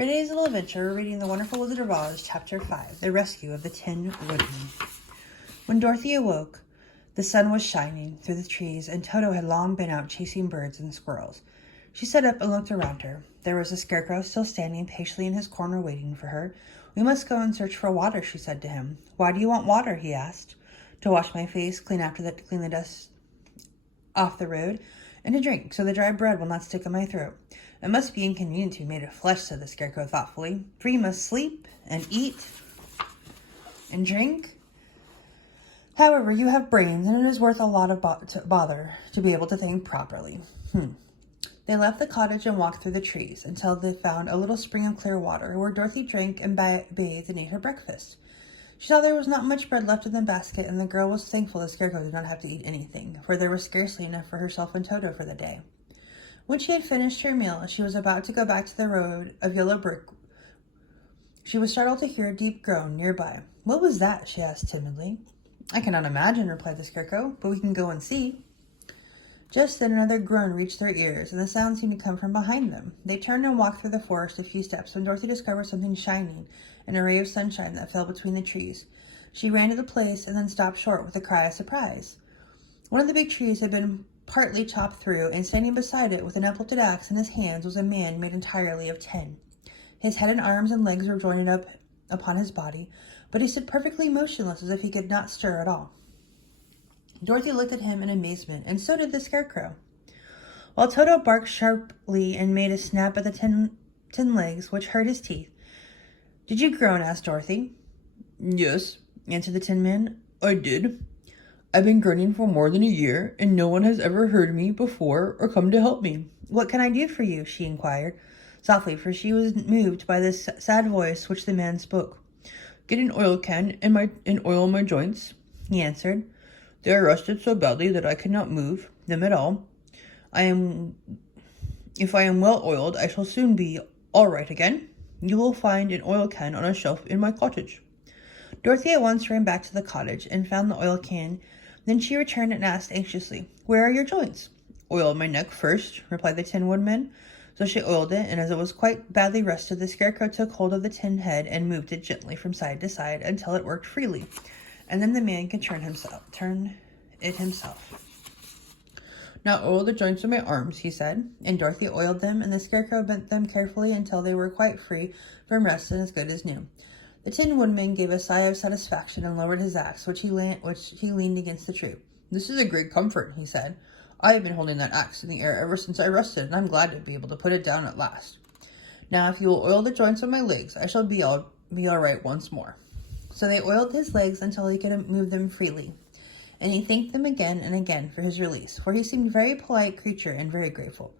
For today's little adventure, we're reading The Wonderful Wizard of Oz, Chapter 5, The Rescue of the Tin Woodman. When Dorothy awoke, the sun was shining through the trees, and Toto had long been out chasing birds and squirrels. She sat up and looked around her. There was the Scarecrow still standing patiently in his corner waiting for her. "We must go and search for water," she said to him. "Why do you want water?" he asked. "To wash my face, clean the dust off the road, and to drink, so the dry bread will not stick in my throat. It must be inconvenient to be made of flesh," said the Scarecrow thoughtfully, "for you must sleep and eat and drink. However, you have brains, and it is worth a lot of bother to be able to think properly." They left the cottage and walked through the trees until they found a little spring of clear water, where Dorothy drank and bathed and ate her breakfast. She saw there was not much bread left in the basket, and the girl was thankful the Scarecrow did not have to eat anything, for there was scarcely enough for herself and Toto for the day. When she had finished her meal, she was about to go back to the road of yellow brick. She was startled to hear a deep groan nearby. "What was that?" she asked timidly. "I cannot imagine," replied the Scarecrow, "but we can go and see." Just then another groan reached their ears, and the sound seemed to come from behind them. They turned and walked through the forest a few steps when Dorothy discovered something shining, an ray of sunshine that fell between the trees. She ran to the place and then stopped short with a cry of surprise. One of the big trees had been partly chopped through, and standing beside it with an uplifted axe in his hands was a man made entirely of tin. His head and arms and legs were jointed up upon his body, but he stood perfectly motionless as if he could not stir at all. Dorothy looked at him in amazement, and so did the Scarecrow. While Toto barked sharply and made a snap at the tin legs, which hurt his teeth. "Did you groan?" asked Dorothy. "Yes," answered the Tin Man, "I did. I've been groaning for more than a year, and no one has ever heard me before or come to help me." "What can I do for you?" she inquired, softly, for she was moved by the sad voice which the man spoke. "Get an oil can and oil my joints," he answered. "They are rusted so badly that I cannot move them at all. If I am well oiled, I shall soon be all right again. You will find an oil can on a shelf in my cottage." Dorothy at once ran back to the cottage and found the oil can. Then she returned and asked anxiously, "Where are your joints?" "Oil my neck first," replied the Tin Woodman. So she oiled it, and as it was quite badly rusted, the Scarecrow took hold of the tin head and moved it gently from side to side until it worked freely, and then the man could turn it himself. "Now oil the joints of my arms," he said, and Dorothy oiled them, and the Scarecrow bent them carefully until they were quite free from rust and as good as new. The Tin Woodman gave a sigh of satisfaction and lowered his axe, which he leaned against the tree. "This is a great comfort," he said. "I have been holding that axe in the air ever since I rusted, and I'm glad to be able to put it down at last. Now, if you will oil the joints of my legs, I shall be all right once more." So they oiled his legs until he could move them freely, and he thanked them again and again for his release, for he seemed a very polite creature and very grateful.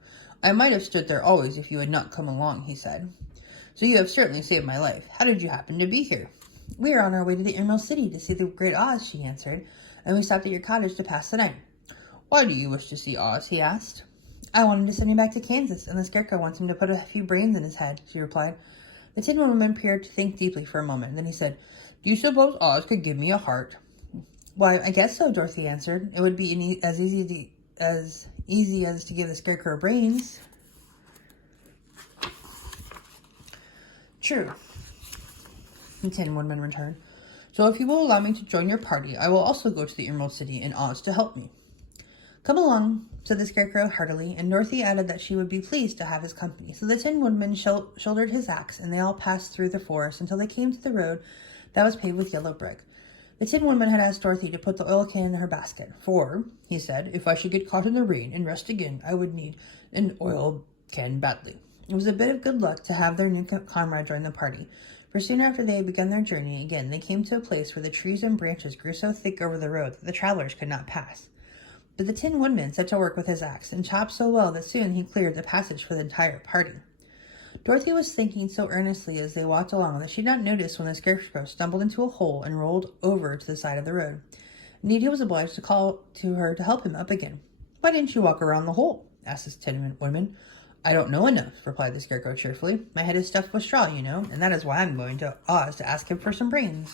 "I might have stood there always if you had not come along," he said. "So you have certainly saved my life. How did you happen to be here?" "We are on our way to the Emerald City to see the Great Oz," she answered, "and we stopped at your cottage to pass the night." "Why do you wish to see Oz?" he asked. "I wanted to send him back to Kansas, and the Scarecrow wants him to put a few brains in his head," she replied. The Tin Woodman appeared to think deeply for a moment. Then he said, "Do you suppose Oz could give me a heart?" "Why, I guess so," Dorothy answered. "It would be as easy as to give the Scarecrow brains." "True," the Tin Woodman returned. "So if you will allow me to join your party, I will also go to the Emerald City and Oz to help me." "Come along," said the Scarecrow heartily, and Dorothy added that she would be pleased to have his company. So the Tin Woodman shouldered his axe, and they all passed through the forest until they came to the road that was paved with yellow brick. The Tin Woodman had asked Dorothy to put the oil can in her basket, "For," he said, "if I should get caught in the rain and rust again, I would need an oil can badly." It was a bit of good luck to have their new comrade join the party, for soon after they had begun their journey again, they came to a place where the trees and branches grew so thick over the road that the travelers could not pass. But the Tin Woodman set to work with his axe and chopped so well that soon he cleared the passage for the entire party. Dorothy was thinking so earnestly as they walked along that she did not notice when the Scarecrow stumbled into a hole and rolled over to the side of the road. Indeed, he was obliged to call to her to help him up again. "Why didn't you walk around the hole?" asked the Tin Woodman. "I don't know enough," replied the Scarecrow cheerfully. "My head is stuffed with straw, you know, and that is why I'm going to Oz to ask him for some brains."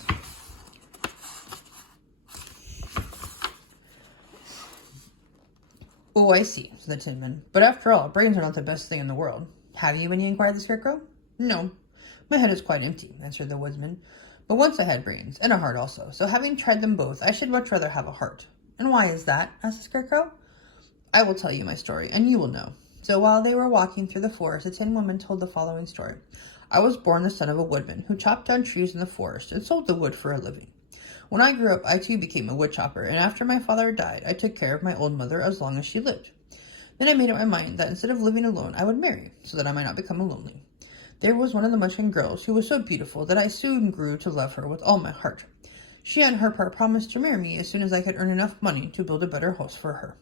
"Oh, I see," said the Tin Man. "But after all, brains are not the best thing in the world. Have you any?" inquired the Scarecrow. No, my head is quite empty, answered the woodsman. But once I had brains, and a heart also, so having tried them both, I should much rather have a heart. And why is that? Asked the Scarecrow. I will tell you my story, and you will know. So while they were walking through the forest, the Tin Woodman told the following story. I was born the son of a woodman, who chopped down trees in the forest and sold the wood for a living. When I grew up, I too became a wood chopper, and after my father died, I took care of my old mother as long as she lived. Then I made up my mind that instead of living alone, I would marry, so that I might not become lonely. There was one of the Munchkin girls who was so beautiful that I soon grew to love her with all my heart. She on her part promised to marry me as soon as I could earn enough money to build a better house for her.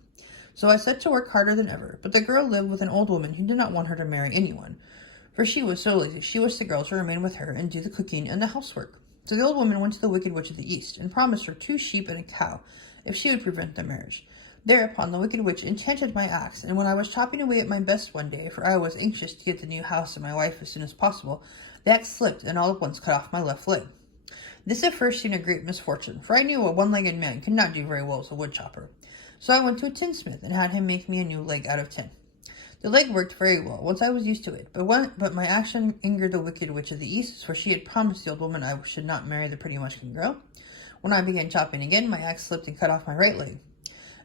So I set to work harder than ever, but the girl lived with an old woman who did not want her to marry anyone, for she was so lazy she wished the girl to remain with her and do the cooking and the housework. So the old woman went to the Wicked Witch of the East and promised her 2 sheep and a cow if she would prevent the marriage. Thereupon the Wicked Witch enchanted my axe, and when I was chopping away at my best one day, for I was anxious to get the new house and my wife as soon as possible, the axe slipped and all at once cut off my left leg. This at first seemed a great misfortune, for I knew a one-legged man could not do very well as a wood chopper. So I went to a tinsmith and had him make me a new leg out of tin. The leg worked very well once I was used to it, but my action angered the Wicked Witch of the East, for she had promised the old woman I should not marry the pretty Munchkin girl. When I began chopping again, my axe slipped and cut off my right leg.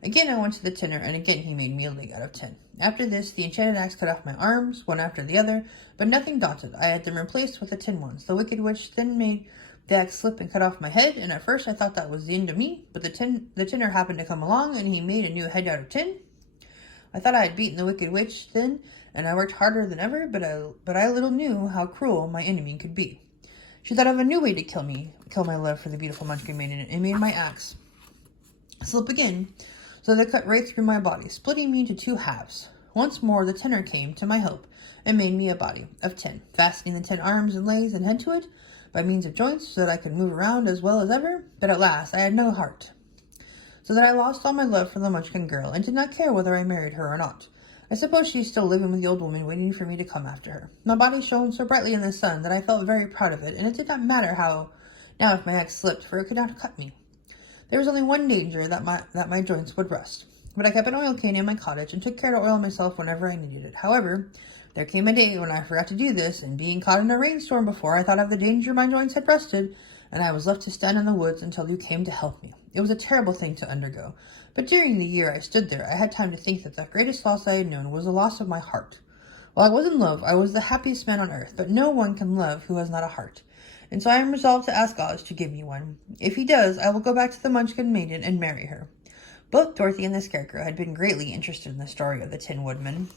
Again I went to the tinner, and again he made me a leg out of tin. After this, the enchanted axe cut off my arms, one after the other, but nothing daunted, I had them replaced with the tin ones. The Wicked Witch then made the axe slip and cut off my head, and at first I thought that was the end of me, but the tinner happened to come along, and he made a new head out of tin. I thought I had beaten the Wicked Witch then, and I worked harder than ever, but I little knew how cruel my enemy could be. She thought of a new way to kill my love for the beautiful Munchkin maiden, and made my axe slip again, so that it cut right through my body, splitting me into 2 halves. Once more the tinner came to my help, and made me a body of tin, fastening the 10 arms and legs and head to it, by means of joints, so that I could move around as well as ever, but at last I had no heart, so that I lost all my love for the Munchkin girl, and did not care whether I married her or not. I suppose she is still living with the old woman, waiting for me to come after her. My body shone so brightly in the sun that I felt very proud of it, and it did not matter how now if my axe slipped, for it could not cut me. There was only one danger, that my joints would rust, but I kept an oil can in my cottage, and took care to oil myself whenever I needed it. However, there came a day when I forgot to do this, and being caught in a rainstorm before I thought of the danger my joints had rusted, and I was left to stand in the woods until you came to help me. It was a terrible thing to undergo, but during the year I stood there, I had time to think that the greatest loss I had known was the loss of my heart. While I was in love, I was the happiest man on earth, but no one can love who has not a heart, and so I am resolved to ask God to give me one. If he does, I will go back to the Munchkin maiden and marry her. Both Dorothy and the Scarecrow had been greatly interested in the story of the Tin Woodman,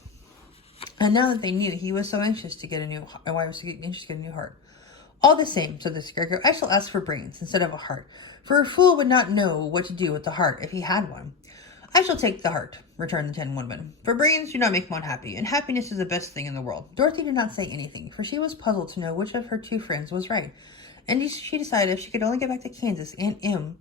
and now that they knew he was so anxious to get a new heart. All the same, said the Scarecrow, I shall ask for brains instead of a heart, for a fool would not know what to do with the heart if he had one. I shall take the heart, returned the Tin Woodman, for brains do not make one happy, and happiness is the best thing in the world. Dorothy did not say anything, for she was puzzled to know which of her 2 friends was right, and she decided if she could only get back to Kansas, Aunt Em,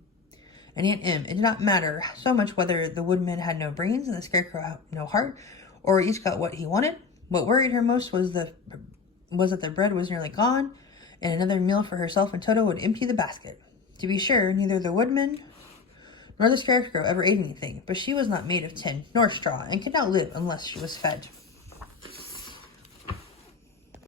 it did not matter so much whether the Woodman had no brains and the Scarecrow had no heart, or each got what he wanted. What worried her most was that the bread was nearly gone, and another meal for herself and Toto would empty the basket. To be sure, neither the Woodman nor the Scarecrow ever ate anything, but she was not made of tin nor straw, and could not live unless she was fed.